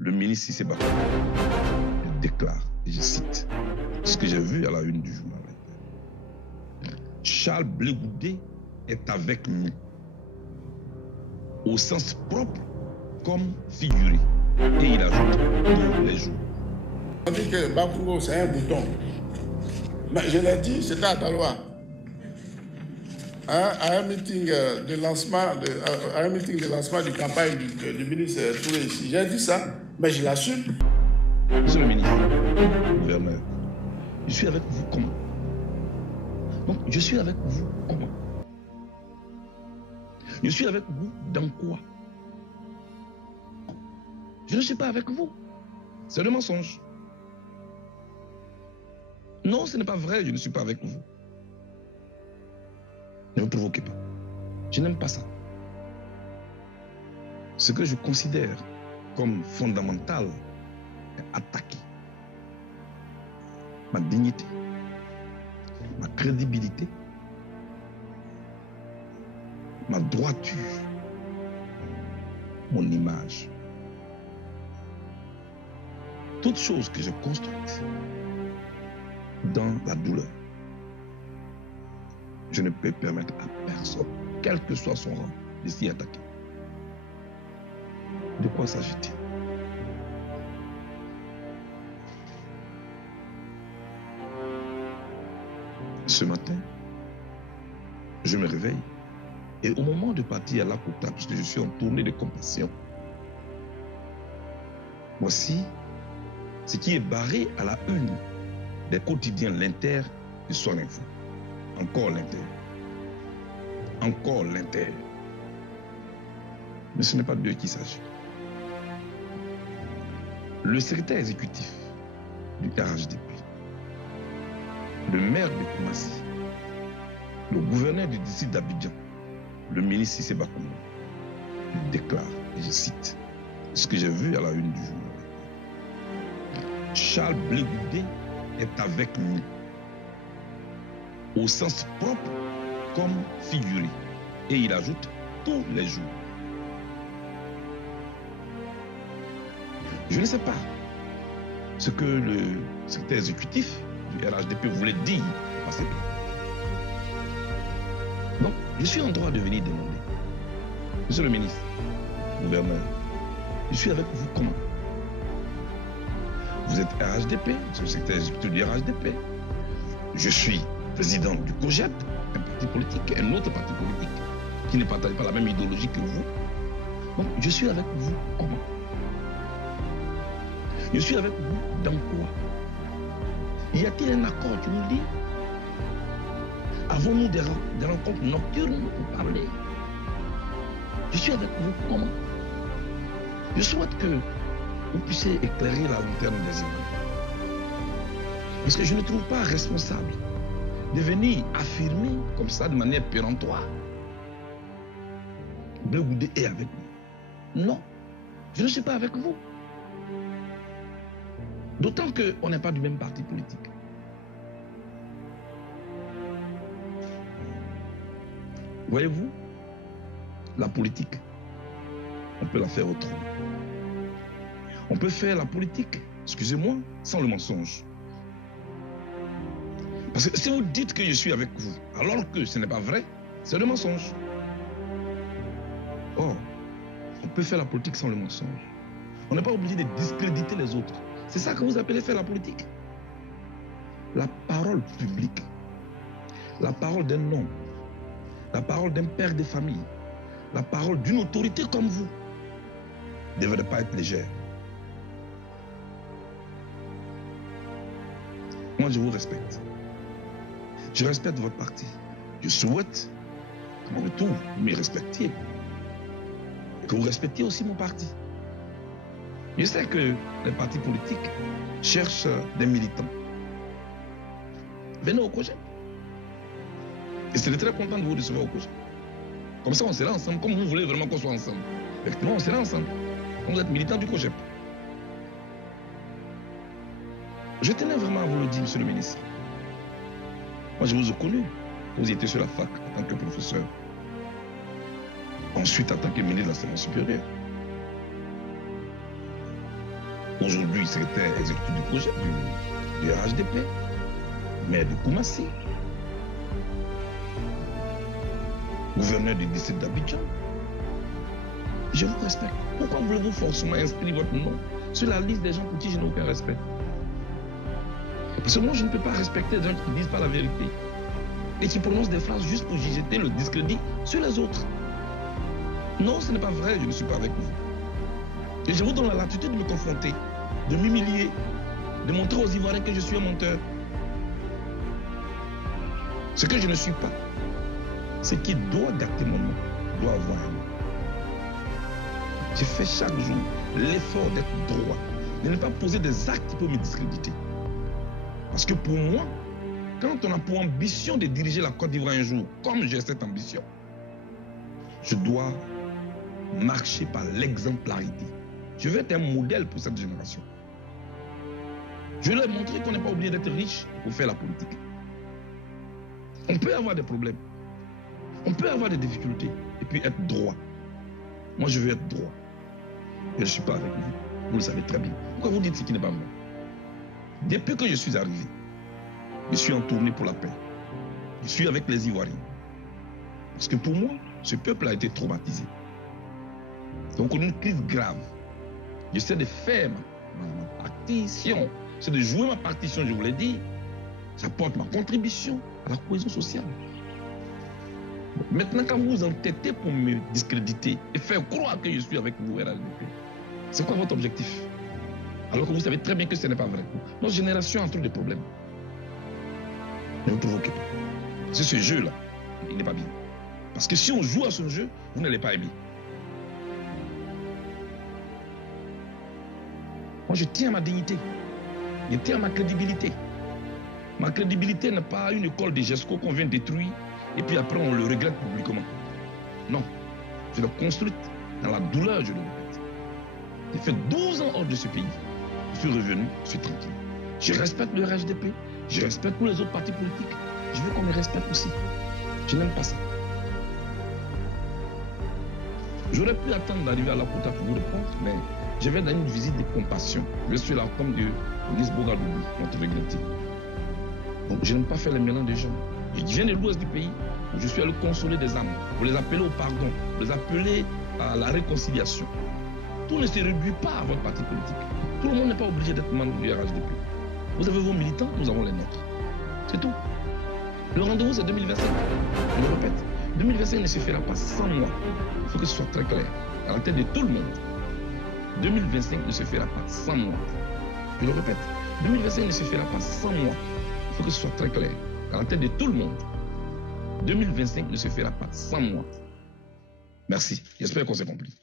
Le ministre Cissé Bakoum déclare, et je cite, ce que j'ai vu à la une du journal. Charles Blé Goudé est avec nous, au sens propre comme figuré. Et il ajoute tous les jours. On dit que Bakoungo, c'est un bouton. Mais je l'ai dit, c'était à Taloa. À un meeting de lancement de campagne du ministre Touré ici. J'ai dit ça, mais je l'assume. Monsieur le ministre, gouverneur, je suis avec vous comment? Donc, je suis avec vous comment? Je suis avec vous dans quoi? Je ne suis pas avec vous. C'est le mensonge. Non, ce n'est pas vrai, je ne suis pas avec vous. Ne me provoquez pas. Je n'aime pas ça. Ce que je considère comme fondamental est attaquer ma dignité, ma crédibilité, ma droiture, mon image. Toutes choses que j'ai construites dans la douleur. Je ne peux permettre à personne, quel que soit son rang, de s'y attaquer. De quoi s'agit-il? Ce matin, je me réveille et au moment de partir à Lakota, puisque je suis en tournée de compassion, voici ce qui est barré à la une des quotidiens l'Inter et Soin Info. Encore l'Inter. Encore l'Inter. Mais ce n'est pas d'eux qu'il s'agit. Le secrétaire exécutif du RHDP, le maire de Koumassi, le gouverneur du district d'Abidjan, le ministre Cissé Bakoum, déclare, et je cite, ce que j'ai vu à la une du journal. Charles Blé Goudé est avec nous, au sens propre comme figuré. Et il ajoute tous les jours. Je ne sais pas ce que le secrétaire exécutif du RHDP voulait dire. Donc, je suis en droit de venir demander. Monsieur le ministre, gouverneur, je suis avec vous comment? Vous êtes RHDP, c'est le secrétaire exécutif du RHDP. Je suis président du COJEP, un parti politique, un autre parti politique qui ne partage pas la même idéologie que vous. Donc, je suis avec vous comment? Je suis avec vous dans quoi? Y a-t-il un accord qui nous lie? Avons-nous des rencontres nocturnes pour parler? Je suis avec vous comment? Je souhaite que vous puissiez éclairer la lanterne des yeux. Parce que je ne trouve pas responsable de venir affirmer comme ça de manière péremptoire. Blé Goudé est avec nous. Non, je ne suis pas avec vous. D'autant qu'on n'est pas du même parti politique. Voyez-vous, la politique, on peut la faire autrement. On peut faire la politique, excusez-moi, sans le mensonge. Parce que si vous dites que je suis avec vous, alors que ce n'est pas vrai, c'est le mensonge. Or, on peut faire la politique sans le mensonge. On n'est pas obligé de discréditer les autres. C'est ça que vous appelez faire la politique. La parole publique, la parole d'un homme, la parole d'un père de famille, la parole d'une autorité comme vous, ne devrait pas être légère. Moi, je vous respecte. Je respecte votre parti. Je souhaite qu'en retour, vous me respectiez. Et que vous respectiez aussi mon parti. Je sais que les partis politiques cherchent des militants. Venez au COJEP. Et je serai très content de vous recevoir au COJEP. Comme ça, on sera ensemble, comme vous voulez vraiment qu'on soit ensemble. Effectivement, on sera ensemble. Comme vous êtes militant du COJEP. Je tenais vraiment à vous le dire, monsieur le ministre. Moi, je vous ai connu. Vous étiez sur la fac en tant que professeur. Ensuite, en tant que ministre de l'enseignement supérieur. aujourd'hui secrétaire exécutif du projet du RHDP, maire de Koumassi, gouverneur du district d'Abidjan. Je vous respecte. Pourquoi voulez-vous forcément inscrire votre nom sur la liste des gens pour qui je n'ai aucun respect? Parce que moi, je ne peux pas respecter des gens qui ne disent pas la vérité et qui prononcent des phrases juste pour jeter le discrédit sur les autres. Non, ce n'est pas vrai, je ne suis pas avec vous. Et je vous donne la latitude de me confronter, de m'humilier, de montrer aux Ivoiriens que je suis un menteur. Ce que je ne suis pas, c'est qui doit gâter mon nom, doit avoir un nom. Je fais chaque jour l'effort d'être droit, de ne pas poser des actes qui peuvent me discréditer. Parce que pour moi, quand on a pour ambition de diriger la Côte d'Ivoire un jour, comme j'ai cette ambition, je dois marcher par l'exemplarité. Je veux être un modèle pour cette génération. Je leur ai montré qu'on n'est pas obligé d'être riche pour faire la politique. On peut avoir des problèmes. On peut avoir des difficultés et puis être droit. Moi, je veux être droit. Et je ne suis pas avec vous. Vous le savez très bien. Pourquoi vous dites ce qui n'est pas vrai? Depuis que je suis arrivé, je suis en tournée pour la paix. Je suis avec les Ivoiriens. Parce que pour moi, ce peuple a été traumatisé. Donc on a une crise grave. J'essaie de faire ma partition. J'essaie de jouer ma partition, je vous l'ai dit. J'apporte ma contribution à la cohésion sociale. Maintenant, quand vous vous entêtez pour me discréditer et faire croire que je suis avec vous, RHDP, c'est quoi votre objectif? Alors que vous savez très bien que ce n'est pas vrai. Notre génération a trop de problèmes. Ne vous provoquez pas. C'est ce jeu-là, il n'est pas bien. Parce que si on joue à ce jeu, vous n'allez pas aimer. Moi, je tiens à ma dignité. Je tiens à ma crédibilité. Ma crédibilité n'est pas une école de GESCO qu'on vient détruire et puis après on le regrette publiquement. Non. Je l'ai construite dans la douleur, je le regrette. J'ai fait 12 ans hors de ce pays. Je suis revenu, je suis tranquille. Je respecte le RHDP, je respecte tous les autres partis politiques. Je veux qu'on me respecte aussi. Je n'aime pas ça. J'aurais pu attendre d'arriver à la Porta pour vous répondre, mais je vais dans une visite de compassion. Je suis là comme de Nice Bogadougou, notre regretté. Donc je n'aime pas faire les mélanges des gens. Je viens de l'ouest du pays, où je suis allé consoler des âmes, pour les appeler au pardon, pour les appeler à la réconciliation. Tout ne se réduit pas à votre parti politique. Tout le monde n'est pas obligé d'être membre du RHDP. Vous avez vos militants, nous avons les nôtres. C'est tout. Le rendez-vous, c'est 2025. Je le répète, 2025 ne se fera pas sans moi. Il faut que ce soit très clair, à la tête de tout le monde. 2025 ne se fera pas sans moi. Je le répète, 2025 ne se fera pas sans moi. Il faut que ce soit très clair, à la tête de tout le monde. 2025 ne se fera pas sans moi. Merci. J'espère qu'on s'est compris.